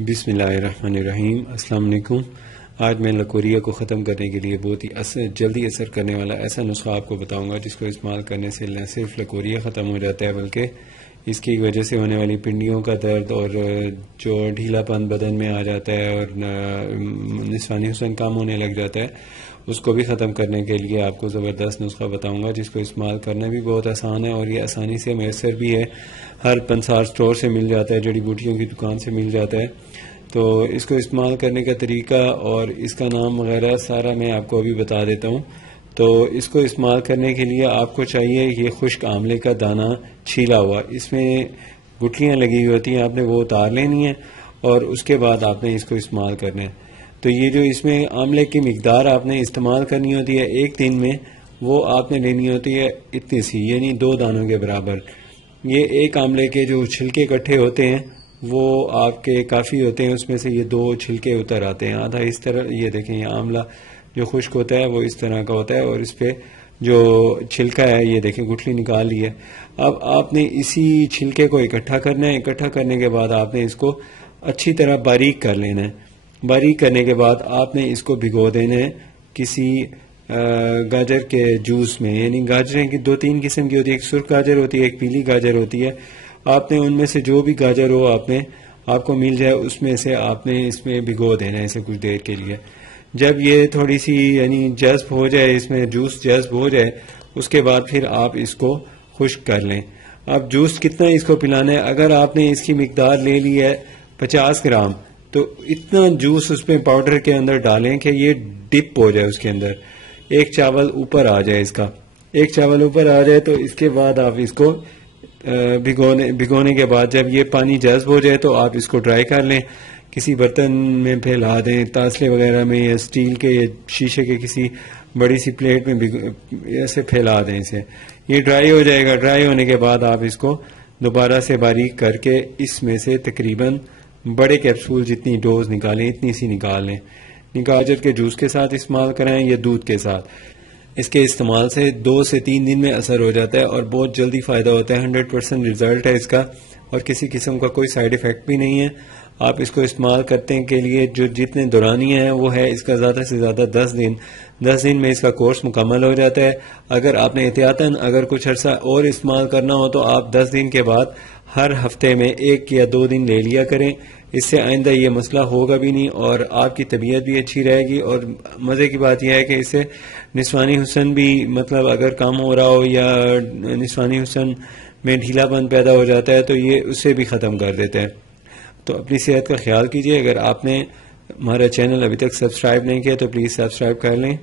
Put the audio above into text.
بسم اللہ الرحمن الرحیم۔ السلام علیکم۔ آج میں لکوریا کو ختم کرنے کے لیے بہت ہی جلدی اثر کرنے والا ایسا نسخہ آپ کو بتاؤں گا جس کو استعمال کرنے سے نہ صرف لکوریا ختم ہو جاتا ہے بلکہ اس کی وجہ سے ہونے والی پنڈیوں کا درد اور جو ڈھیلا پن بدن میں آ جاتا ہے اور نسوانی حسن کم ہونے لگ جاتا ہے اس کو بھی ختم کرنے کے لیے آپ کو زبردست نسخہ بتاؤں گا جس کو استعمال کرنا بھی بہت آسان ہے اور یہ آسانی سے میسر بھی ہے۔ ہر پنسار سٹور سے مل جاتا ہے، جڑی بوٹیوں کی دکان سے مل جاتا ہے۔ تو اس کو استعمال کرنے کا طریقہ اور اس کا نام وغیرہ سارا میں آپ کو ابھی بتا دیتا ہوں۔ تو اس کو استعمال کرنے کے لیے آپ کو چاہیے یہ خشک آملے کا دانہ چھیلا ہوا، اس میں گٹلیاں لگی ہوئی ہوتی ہیں، آپ نے وہ اتار لینی ہیں اور اس کے بعد آپ نے اس کو استعمال کرنا ہے۔ تو یہ جو اس میں آملے کی مقدار آپ نے استعمال کرنی ہوتی ہے ایک دن میں، وہ آپ نے لینی ہوتی ہے اتنی سی، یعنی 2 دانوں کے برابر۔ یہ ایک آملے کے جو چھلکے اکٹھے ہوتے ہیں وہ آپ کے کافی ہوتے ہیں، اس میں سے یہ 2 چھلکے اتر آتے ہیں، آدھا اس طرح۔ یہ دیکھیں یہ آملہ جو خشک ہوتا ہے وہ اس طرح کا ہوتا ہے اور اس پہ جو چھلکا ہے یہ دیکھیں گٹھلی نکال لی ہے۔ اب آپ نے اسی چھلکے کو اکٹھا کرنا ہے، اکٹھا کرنے کے بعد آپ نے اس کو اچھی طرح باریک کر لینا ہے۔ باریک کرنے کے بعد آپ نے اس کو بھگو دینا ہے کسی گاجر کے جوس میں، یعنی گاجریں کی 2-3 قسم کی ہوتی ہے، ایک سرخ گاجر ہوتی ہے، ایک پیلی گاجر ہوتی ہے۔ آپ نے ان میں سے جو بھی گاجر ہو آپ کو مل جائے اس میں سے آپ نے اس میں بھگو دینا ہے اسے کچھ دیر کے لیے۔ جب یہ تھوڑی سی یعنی جذب ہو جائے، اس میں جوس جذب ہو جائے، اس کے بعد پھر آپ اس کو خشک کر لیں۔ اب جوس کتنا اس کو پلانا ہے، اگر آپ نے اس کی مقدار لے لی ہے 50 گرام تو اتنا جوس اس میں پاؤڈر کے اندر ڈالیں کہ یہ ڈپ ہو جائے اس کے اندر، ایک چاول اوپر آ جائے، اس کا ایک چاول اوپر آ جائے تو اس کے بعد آپ اس کو بھگونے کے بعد جب یہ پانی جذب ہو جائے تو آپ اس کو ڈرائی کر لیں، کسی برتن میں پھیلا دیں، تاسلے وغیرہ میں یا اسٹیل کے یا شیشے کے کسی بڑی سی پلیٹ میں ایسے پھیلا دیں اسے۔ یہ ڈرائی ہو جائے گا، ڈرائی ہونے کے بعد آپ اس کو دوبارہ سے باریک کر کے اس میں سے تقریباً بڑے کیپسول جتنی ڈوز نکالیں اتنی سی نکال لیں۔ گاجر کے جوس کے ساتھ استعمال کرائیں یا دودھ کے ساتھ۔ اس کے استعمال سے 2 سے 3 دن میں اثر ہو جاتا ہے اور بہت جلدی فائدہ ہوتا ہے، 100% رزلٹ ہے اس کا اور کسی قسم کا کوئی سائیڈ ایفیکٹ بھی نہیں ہے۔ آپ اس کو استعمال کرتے کے لیے جو جتنے دورانیہ ہیں وہ ہے اس کا زیادہ سے زیادہ 10 دن میں اس کا کورس مکمل ہو جاتا ہے۔ اگر آپ نے احتیاطاً اگر کچھ عرصہ اور استعمال کرنا ہو تو آپ 10 دن کے بعد ہر ہفتے میں 1 یا 2 دن لے لیا کریں، اس سے آئندہ یہ مسئلہ ہوگا بھی نہیں اور آپ کی طبیعت بھی اچھی رہے گی۔ اور مزے کی بات یہ ہے کہ اس سے نسوانی حسن بھی مطلب اگر کم ہو رہا ہو یا نسوانی حسن میں ڈھیلا پن پیدا ہو جاتا ہے تو یہ اسے بھی ختم کر دیتا ہے۔ تو اپنی صحت کا خیال کیجیے۔ اگر آپ نے ہمارا چینل ابھی تک سبسکرائب نہیں کیا تو پلیز سبسکرائب کر لیں۔